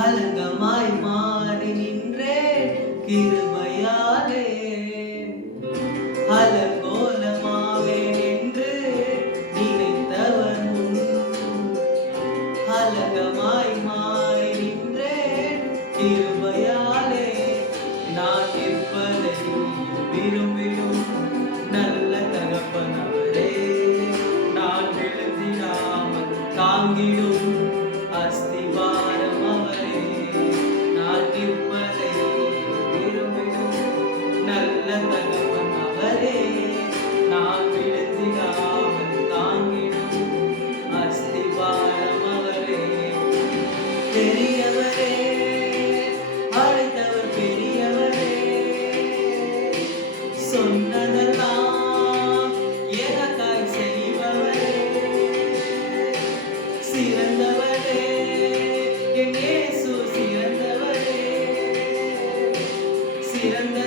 அலங்கமாய் மாறி நின்றேன் கிருபையாலே. அலங்கோலமாவேன் என்று நினைத்தவர் முன் அலங்கமாய் மாறி நின்றேன் கிருபையாலே. நான் இருப்பதை விரும்பிடும் நல்ல தகப்பனவரே, நான் விழுந்திடாமல் தாங்கிடும் அஸ்திவாரம் அவரே. நான் இருப்பதை விரும்பிடும் நல்ல தகப்பன் அவரே, நான் விழுந்திடாமல் தாங்கிடும் அஸ்திவாரம் அவரே. பெரியவரே, அழைத்தவர் பெரியவரே, சொன்னதெல்லாம் எனக்காய் செய்பவரே. சிறந்தவரே, என் இயேசு சிறந்தவரே, சிறந்த